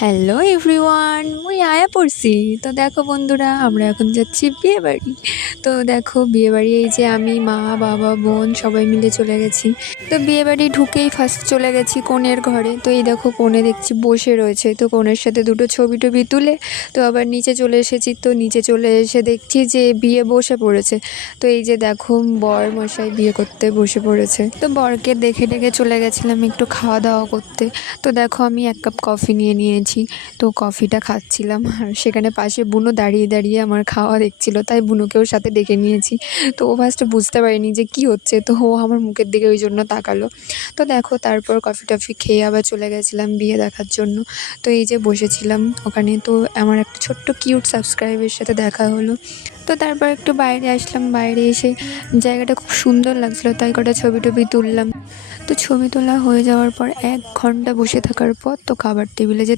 Hello everyone, মুই আয়া পড়ছি। তো দেখো বন্ধুরা, আমরা এখন যাচ্ছি বিয়েবাড়ি। তো দেখো বিয়েবাড়ি, এই যে আমি, মা, বাবা, বোন সবাই মিলে চলে গেছি। তো বিয়েবাড়ি ঢুকেই ফার্স্ট চলে গেছি কনের ঘরে। তো এই দেখো কনে দেখছি বসে রয়েছে। তো কনের সাথে দুটো ছবি টবি তুলে তো আবার নিচে চলে এসেছি। তো নিচে চলে এসে দেখছি যে বিয়ে বসে পড়েছে। তো এই যে দেখো বর মশাই বিয়ে করতে বসে পড়েছে। তো বরকে দেখে ডেকে চলে গেছিলাম একটু খাওয়া দাওয়া করতে। তো দেখো আমি 1 কাপ কফি নিয়েছি। তো কফিটা খাচ্ছিলাম, আর সেখানে পাশে বুনো দাঁড়িয়ে দাঁড়িয়ে আমার খাওয়া দেখছিল, তাই বুনোকেও সাথে ডেকে নিয়েছি। তো ও ফার্স্টে বুঝতে পারেনি যে কী হচ্ছে, তো ও আমার মুখের দিকে ওই জন্য তাকালো। তো দেখো তারপর কফি টফি খেয়ে আবার চলে গেছিলাম বিয়ে দেখার জন্য। তো এই যে বসেছিলাম ওখানে, তো আমার একটা ছোট্ট কিউট সাবস্ক্রাইবের সাথে দেখা হলো। তো তারপর একটু বাইরে আসলাম, বাইরে এসে জায়গাটা খুব সুন্দর লাগছিলো, তাই কটা ছবি টবি তুললাম। তো ছবি তোলা হয়ে যাওয়ার পর 1 ঘন্টা বসে থাকার পর তো খাবার টেবিলে যে